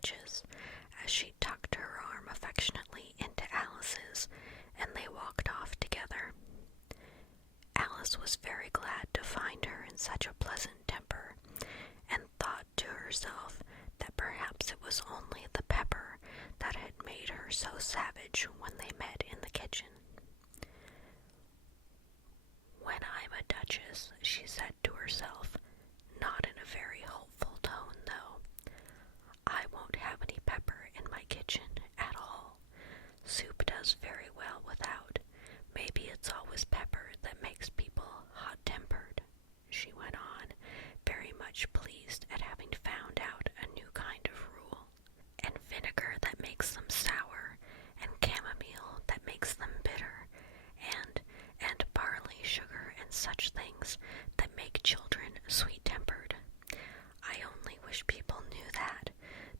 Duchess as she tucked her arm affectionately into Alice's, and they walked off together. Alice was very glad to find her in such a pleasant temper, and thought to herself that perhaps it was only the pepper that had made her so savage when they met in the kitchen. "When I'm a duchess," she said to herself, not in a very hopeful tone, though, "I won't have any pepper in my kitchen at all. Soup does very well without. Maybe it's always pepper that makes people hot-tempered," she went on, very much pleased at having found out a new kind of rule. "And vinegar that makes them sour, and chamomile that makes them bitter, and barley sugar and such things that make children sweet-tempered. I only wish people knew that,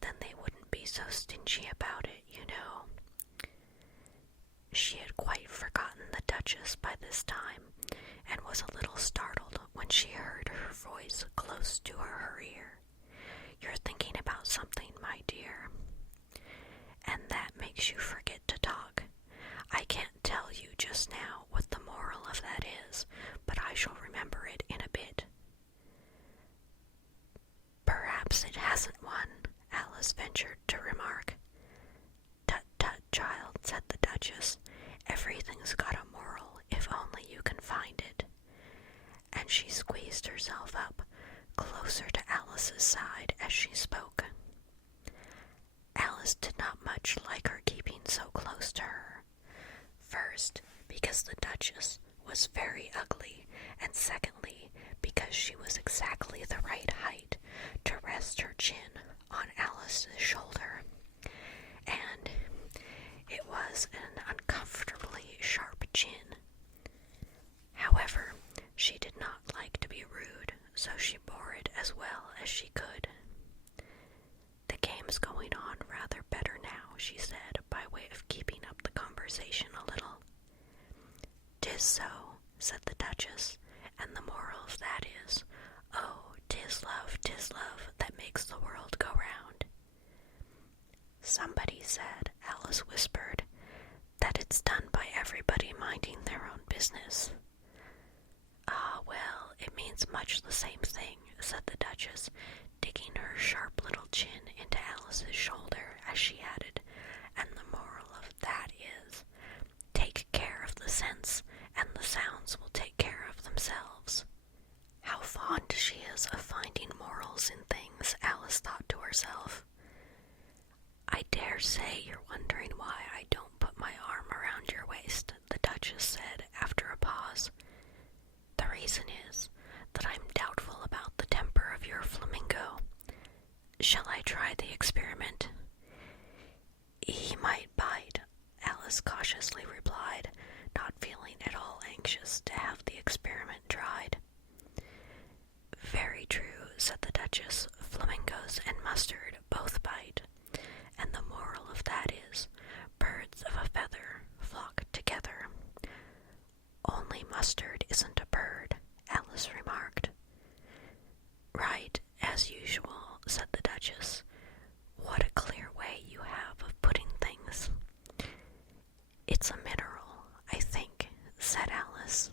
then they wouldn't be so stingy about it, you know." She had quite forgotten the Duchess by this time, and was a little startled when she heard her voice close to her ear. "You're thinking about something, my dear, and that makes you forget to talk. I can't tell you just now what the moral of that is, but I shall remember it in a bit." "Perhaps it hasn't one," Alice ventured to remark. "Tut, tut, child," said the Duchess. "Everything's got a moral, if only you can find it." And she squeezed herself up closer to Alice's side as she spoke. Alice did not much like her keeping so close to her. First, because the Duchess was very ugly, and secondly, because she was exactly the right height to rest her chin on Alice's shoulder, and it was an uncomfortably sharp chin. However, she did not like to be rude, so she bore it as well as she could. "The game's going on rather better now," she said, by way of keeping up the conversation a little. "'Tis so," said the Duchess, "and the moral of that is, oh, 'tis love that makes the world go round." "Somebody said," Alice whispered, "that it's done by everybody minding their own business." "Ah, well, it means much the same thing," said the Duchess, digging her sharp little chin into Alice's shoulder as she added, "and the moral of that is, take care of the sense, and the sounds will take care of themselves." How fond she is of finding morals in things, Alice thought to herself. "I dare say you're wondering why I don't put my arm around your waist," the Duchess said after a pause. "The reason is that I'm doubtful about the temper of your flamingo. Shall I try the experiment?" "He might bite," Alice cautiously replied, not feeling at all anxious to have the experiment tried. "Very true," said the Duchess. "Flamingos and mustard both bite, and the moral of that is, birds of a feather flock together." "Only mustard isn't a bird," Alice remarked. "Right, as usual," said the Duchess. "What a clear way you have of putting things." "It's a mineral, I think," said Alice.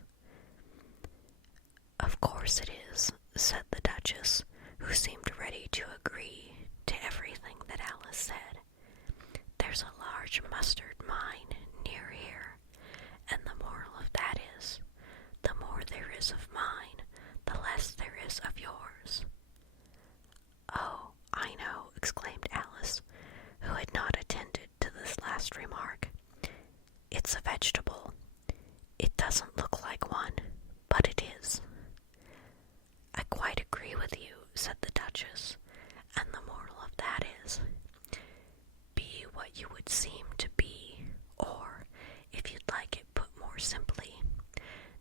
"Of course it is," said the Duchess, who seemed ready to agree to everything that Alice said. "There's a large mustard mine near here, and the moral of that is, the more there is of mine, the less there is of yours." "Oh, I know," exclaimed Alice, who had not attended to this last remark. "It's a vegetable. It doesn't look like one, but it is." "I quite agree with you," said the Duchess, "and the moral of that is, be what you would seem to be, or, if you'd like it put more simply,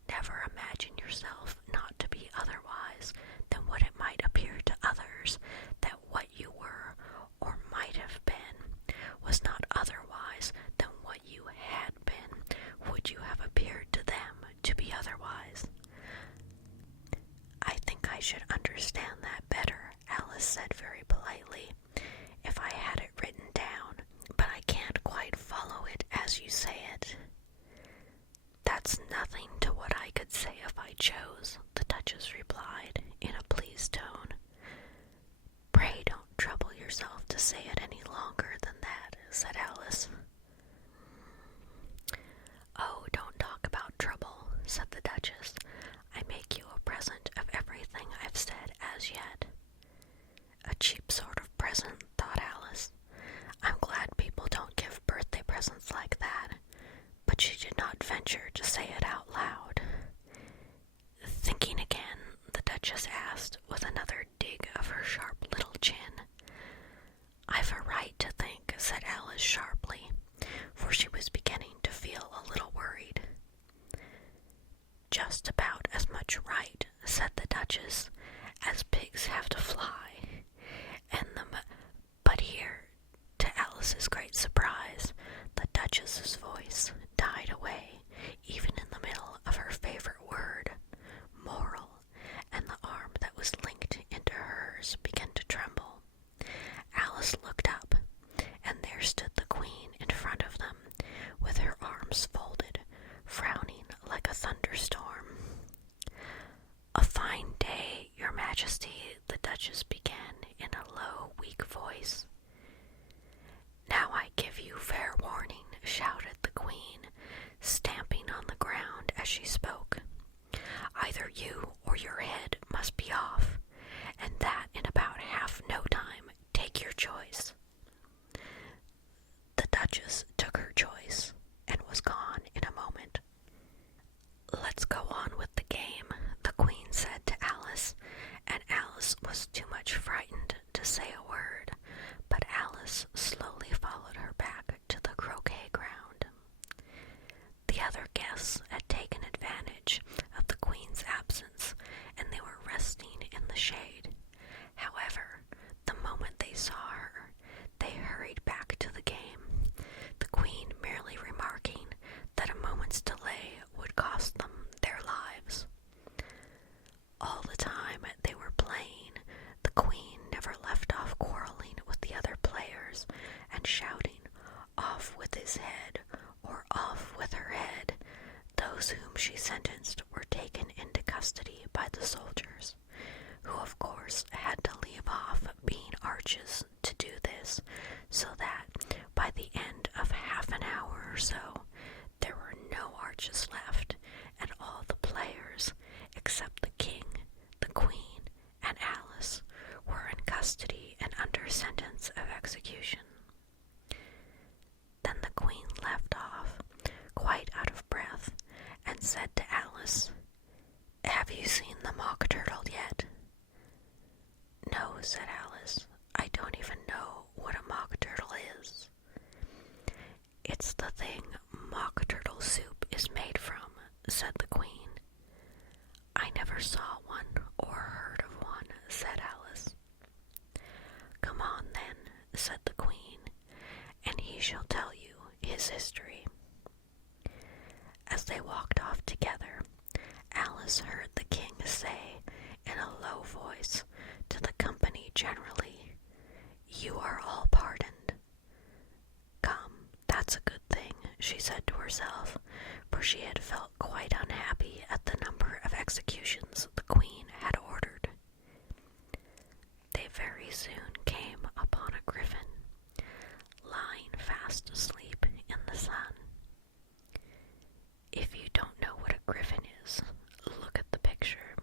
never imagine yourself not to be otherwise than what it might appear to others that what you were, or might have been, was not otherwise than what you had been, would you have appeared to them to be otherwise." "I think I should understand that better," Alice said very politely, "if I had as you say it." "That's nothing to what I could say if I chose," the Duchess replied in a pleased tone. "Pray don't trouble yourself to say it any longer than that," said Alice. "Oh, don't talk about trouble," said the Duchess. "I make you a present of everything I've said as yet." "A cheap sort of present," thought Alice. "I'm glad people don't give birthday presents like that." But she did not venture to say it out loud. Thinking again, the Duchess asked, with another dig of her sharp little chin. "I've a right to think," said Alice sharply, for she was beginning to feel a little worried. "Just about as much right," said the Duchess, "as pigs have to fly. But here, to Alice's great surprise, the Duchess's voice died away, even in the middle of her favorite word, moral, and the arm that was linked into hers began to tremble. Alice looked up, and there stood the Queen in front of them, with her arms folded, frowning like a thunderstorm. "A fine day, Your Majesty," the Duchess began in a low, weak voice. "Now I give you fair warning," shouted the Queen, stamping on the ground as she spoke. "Either you or your head must be off, and that in about half no time. Take your choice." The Duchess took her choice and was gone in a moment. "Let's go on with the game," the Queen said to Alice, and Alice was too much frightened to say a word, but Alice slowly followed her back to the croquet ground. The other guests had taken advantage of the Queen's absence, and they were resting in the shade. However, the moment they saw her, they hurried back to the game, the Queen merely remarking that a moment's delay would cost them their lives. All the time they were playing, the Queen never left off quarreling with the other players and shouting, "Off with his head," or "Off with her head." Those whom she sentenced were taken into custody by the soldiers, who of course had to leave off being arches to do this, so that by the end of half an hour or so, there were no arches left, and all the players, except the King, the Queen, and Alice, were in custody and under sentence of execution. Then the Queen left off, quite out of breath, and said to Alice, "Have you seen the Mock Turtle yet?" "No," said Alice. "I don't even know what a Mock Turtle is." "It's the thing Mock Turtle soup is made from," said the Queen. "I never saw one or heard of one," said Alice. "Come on, then," said the Queen, "and he shall tell you his history." As they walked off together, Alice heard the King say, in a low voice, to the company generally, "You are all pardoned." "Come, that's a good thing," she said to herself, for she had felt quite unhappy at the number of executions the Queen had ordered. They very soon came upon a griffin, lying fast asleep in the sun. If you don't know what a griffin is, look at the picture.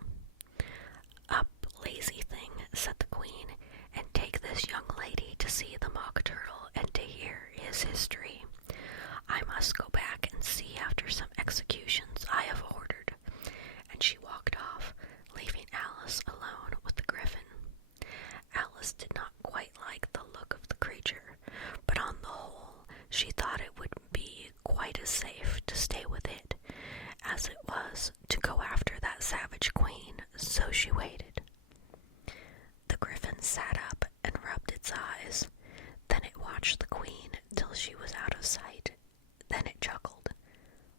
"Up, lazy thing," said the Queen, "and take this young lady to see the Mock Turtle and to hear his history. I must go back and see after some executions I have ordered." And she walked off, leaving Alice alone with the griffin. Alice did not quite like the look of the creature, but on the whole she thought it would be quite as safe to stay with it as it was to go after that savage Queen, so she waited. The griffin sat up and rubbed its eyes. Then it watched the Queen till she was out of sight. Then it chuckled.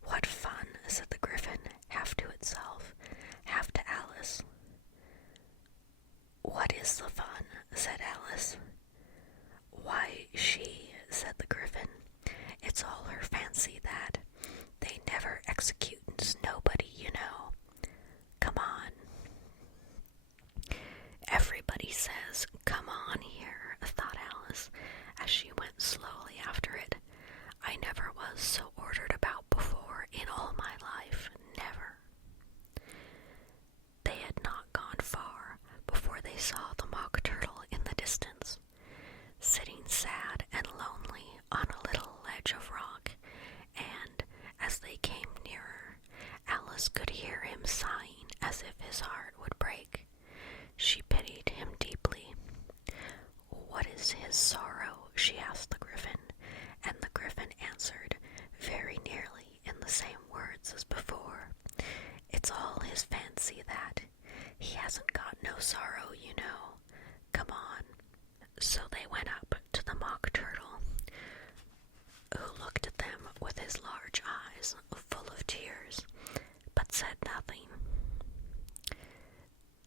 "What fun," said the griffin, half to itself, half to Alice. "What is the fun?" said Alice. "Why, she," said the griffin. "It's all her fancy Alice could hear him sighing as if his heart would break. She pitied him deeply. "What is his sorrow?" she asked the Gryphon, and the Gryphon answered very nearly in the same words as before. "It's all his fancy, that. He hasn't got no sorrow, you know. Come on." So they went up to the Mock Turtle, who looked at them with his large eyes full of tears, but said nothing.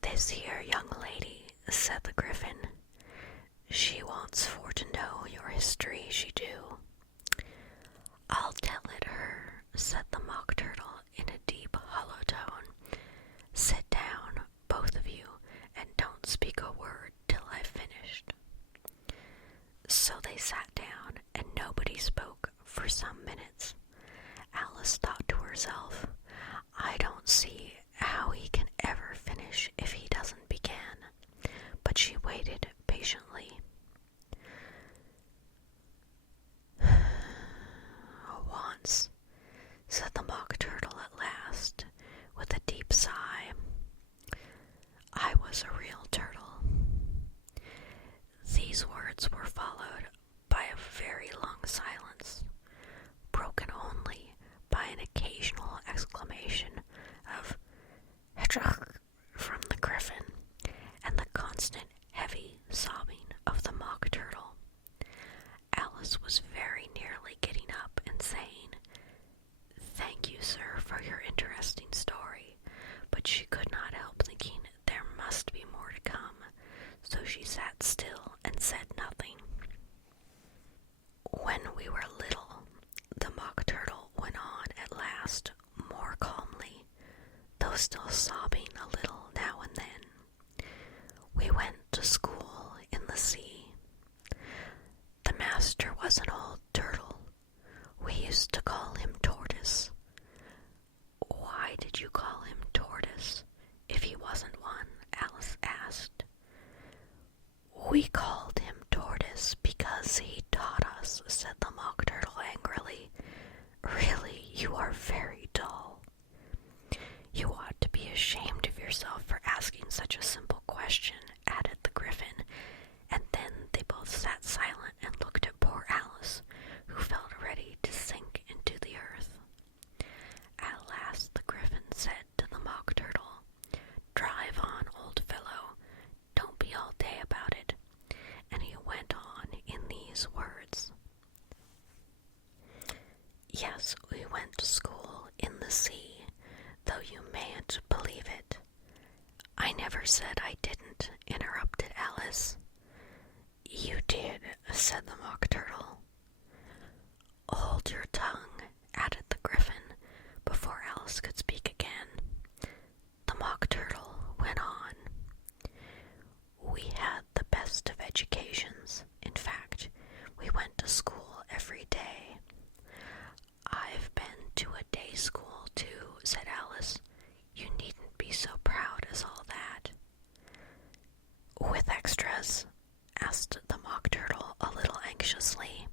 "This here young lady," said the Gryphon, "she wants for to know your history, she do." "I'll tell it her," said the Mock Turtle in a deep, hollow tone. "Sit down, both of you, and don't speak a word till I've finished." So they sat down, and nobody spoke for some minutes. Alice thought to herself, "I don't see how he can ever finish if he doesn't begin." But she waited patiently. "Once," said the Mock Turtle at last, with a deep sigh, "I was a real turtle." These words were followed by a very long silence, broken only by an occasional exclamation of "Hedgehog" from the Gryphon, and the constant heavy sobbing of the Mock Turtle. Alice was very nearly getting up and saying, "Thank you, sir, for your interesting story," but she could not help thinking there must be more to come, so she sat still and said nothing. "When we were little," the Mock Turtle went on at last, more calmly, though still sobbing a little now and then, "we went to school in the sea. The master was an old turtle. We used to call him Tortoise." "Why did you call him Tortoise, if he wasn't one?" Alice asked. "We called him Tortoise because he taught us," said the Mock Turtle angrily. "Really, you are very dull. You ought to be ashamed of yourself for asking such a simple question," added the Gryphon, and then they both sat silent and looked at poor Alice, who felt ready to sink into the earth. At last the Gryphon said to the Mock Turtle, "Drive on, old fellow, don't be all day about it," and he went on in these words. "Yes, we went to school in the sea, though you mayn't believe it." "I never said I didn't," interrupted Alice. "You did," said the Mock Turtle. "Hold your tongue," added the Gryphon, before Alice could speak again. The Mock Turtle went on. "We had the best of educations. In fact, we went to school every day." "I've been to a day school, too," said Alice. "You needn't be so proud as all that." "With extras?" asked the Mock Turtle a little anxiously.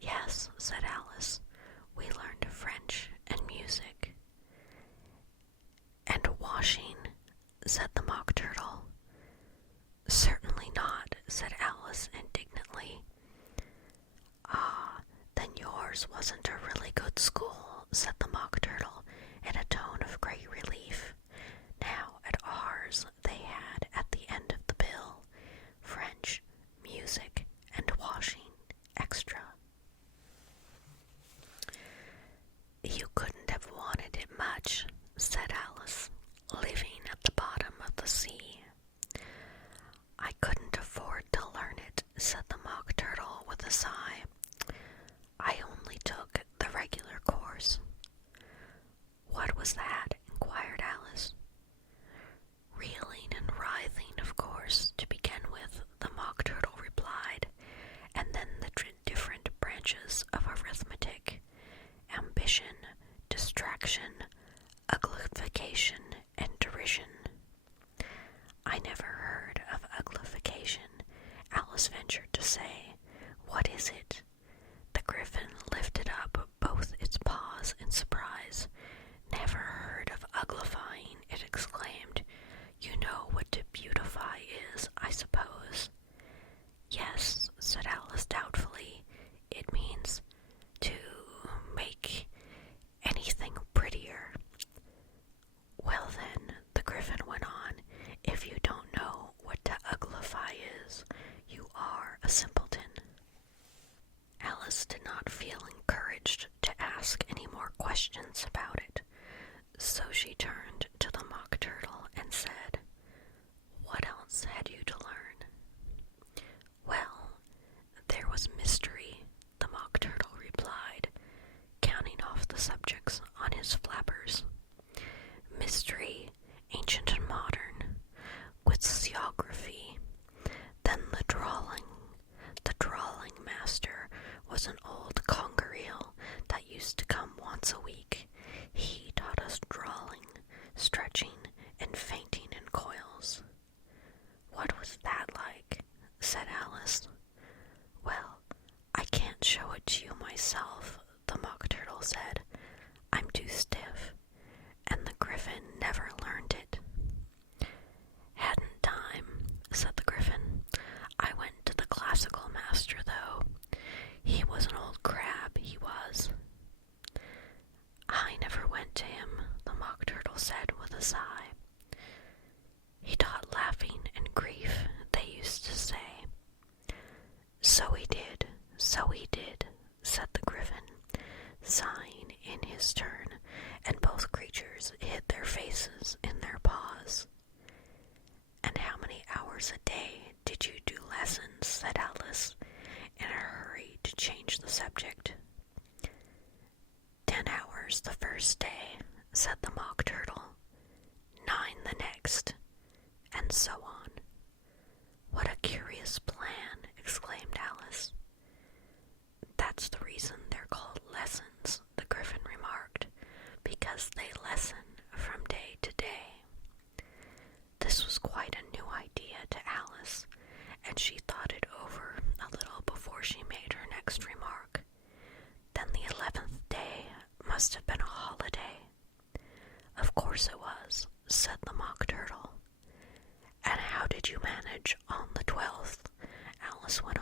"Yes," said Alice. "We learned French and music." "And washing?" said the Mock Turtle. "Certainly not," said Alice indignantly. "Ah, then yours wasn't a really good school," said the Mock Turtle in a tone of great relief. Now at ours they had at the end of the bill French, music, and washing extra. "You couldn't have wanted it much," said Alice, "living at the bottom of the sea." "I couldn't afford to learn it," said the Mock Turtle with a sigh. "I only took the regular course." "What was that?" inquired Alice. "Reeling and writhing, of course, to begin with," the Mock Turtle replied, "and then the different branches of arithmetic: ambition, distraction, uglification, and derision." "I never heard of uglification," Alice ventured to say. "What is it?" The Gryphon lifted up both its paws in surprise. "Never heard didn't feel encouraged to ask any more questions about it, so she turned to the Mock Turtle and said, "What else had you to learn?" "Well, there was mystery," the Mock Turtle replied, counting off the subjects on his flappers. "Mystery, ancient and modern, with geography. Then the drawing. The drawing master was an old conger eel that used to come once a week. He taught us drawing, stretching, and fainting in coils." "What was that like?" said Alice. "Well, I can't show it to you myself," the Mock Turtle said. "I'm too stiff, and the Griffin never learned it." "Hadn't time," said the Griffin. "I went to the classical master, though. He was an old crab, he was." "I never went to him," the Mock Turtle said with a sigh. "He taught laughing and grief, they used to say." So he did," said the Griffin, sighing in his turn, and both creatures hid their faces in their paws. "And how many hours a day did you do lessons?" said Alice, in a hurry to change the subject. 10 hours the first day," said the Mock Turtle. 9 the next, and so on. "What a curious plan," exclaimed Alice. "That's the reason they're called lessons," the Griffin remarked, "because they lesson from day to day." This was quite a new idea to Alice, and she thought it over a little before she made her next remark. "Then the 11th day must have been a holiday." "Of course it was," said the Mock Turtle. "And how did you manage on the 12th?" Alice went